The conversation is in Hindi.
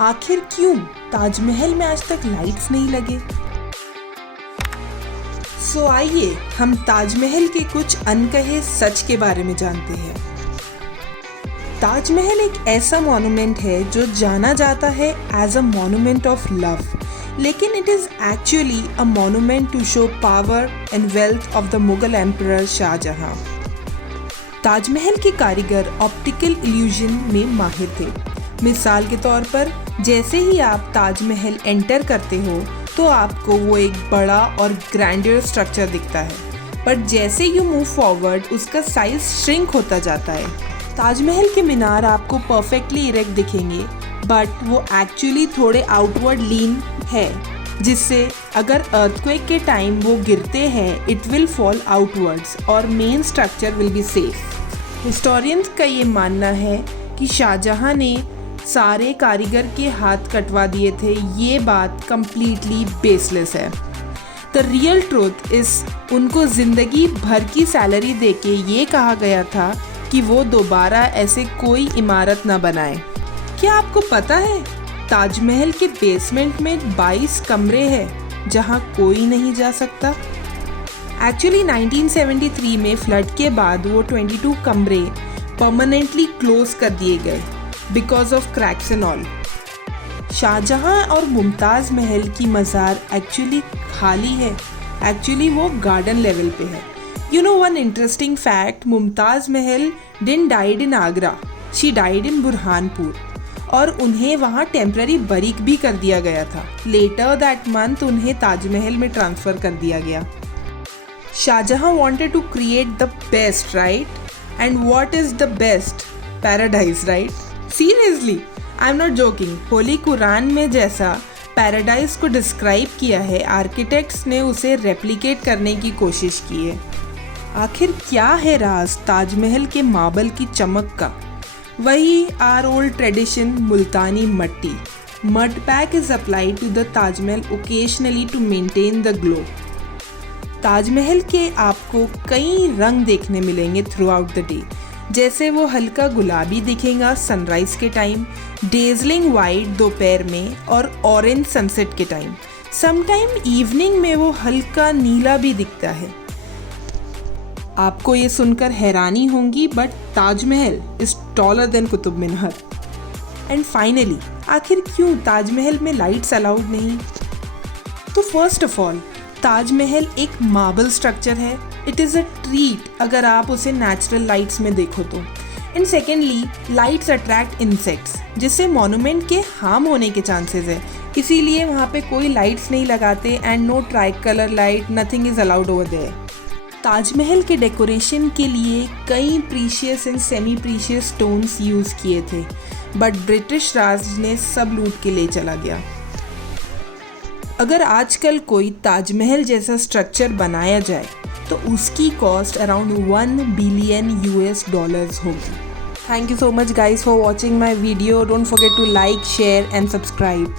आखिर क्यों ताजमहल में आज तक लाइट्स नहीं लगे? सो आइए हम ताजमहल के कुछ अनकहे सच के बारे में जानते हैं। ताजमहल एक ऐसा मॉन्यूमेंट है जो जाना जाता है as a monument of love, लेकिन it is actually a monument to show power and wealth of the Mughal emperor Shah Jahan. Taj Mahal के कारीगर ऑप्टिकल इल्यूजन में माहिर थे। मिसाल के तौर पर जैसे ही आप ताजमहल एंटर करते हो तो आपको वो एक बड़ा और ग्रैंडियर स्ट्रक्चर दिखता है, पर जैसे यू मूव फॉरवर्ड उसका साइज श्रिंक होता जाता है। ताजमहल के मीनार आपको परफेक्टली इरेक्ट दिखेंगे, बट वो एक्चुअली थोड़े आउटवर्ड लीन है, जिससे अगर अर्थक्वेक के टाइम वो गिरते हैं इट विल फॉल आउटवर्ड्स और main structure will be safe. Historians का ये मानना है कि शाहजहां ने सारे कारीगर के हाथ कटवा दिए थे। ये बात कंप्लीटली बेसलेस है। द रियल ट्रूथ इज उनको ज़िंदगी भर की सैलरी देके ये कहा गया था कि वो दोबारा ऐसे कोई इमारत ना बनाए। क्या आपको पता है ताजमहल के बेसमेंट में 22 कमरे हैं जहां कोई नहीं जा सकता? एक्चुअली 1973 में फ्लड के बाद वो 22 कमरे परमानेंटली क्लोज कर दिए गए because of cracks and all. Shahjahan और मुमताज़ महल की मज़ार एक्चुअली खाली है, एक्चुअली वो गार्डन लेवल पे है। You know one interesting fact, Mumtaz Mahal didn't died in Agra, she died in Burhanpur, और उन्हें वहाँ टेम्पररी बरीक भी कर दिया गया था। लेटर दैट मंथ उन्हें ताजमहल में ट्रांसफ़र कर दिया गया। Shahjahan wanted to create the best, right? And what is the best? Paradise, right? Seriously, I'm not joking. Holi Quran में जैसा पैराडाइज को डिस्क्राइब किया है, आर्किटेक्ट्स ने उसे रेप्लिकेट करने की कोशिश की है। आखिर क्या है राज ताजमहल के मार्बल की चमक का? वही are old tradition, Multani mitti. Mud pack is applied to the Taj Mahal occasionally to maintain the glow. Taj Mahal के आपको कई रंग देखने मिलेंगे थ्रू आउट द डे, जैसे वो हल्का गुलाबी दिखेगा सनराइज के टाइम, डेजलिंग वाइट दोपहर में और ऑरेंज सनसेट के टाइम। समटाइम इवनिंग में वो हल्का नीला भी दिखता है। आपको ये सुनकर हैरानी होंगी, but Taj Mahal is taller than Qutub Minar. And finally, आखिर क्यों ताजमहल में लाइट्स अलाउड नहीं? तो फर्स्ट ऑफ ऑल, ताजमहल एक मार्बल स्ट्रक्चर है। इट इज़ अ ट्रीट अगर आप उसे नेचुरल लाइट्स में देखो तो। And secondly, lights attract insects, जिससे मॉन्यूमेंट के हार्म होने के चांसेस है, इसीलिए वहाँ पे कोई लाइट्स नहीं लगाते। And no tricolour light, nothing is allowed over there. Taj Mahal के डेकोरेशन के लिए कई precious and semi precious stones use किए थे, बट ब्रिटिश राज ने सब लूट के ले चला गया। अगर आजकल कोई ताजमहल जैसा स्ट्रक्चर बनाया जाए तो उसकी कॉस्ट अराउंड $1 बिलियन होगी। Thank you so much guys for watching my video. Don't forget to like, share and subscribe.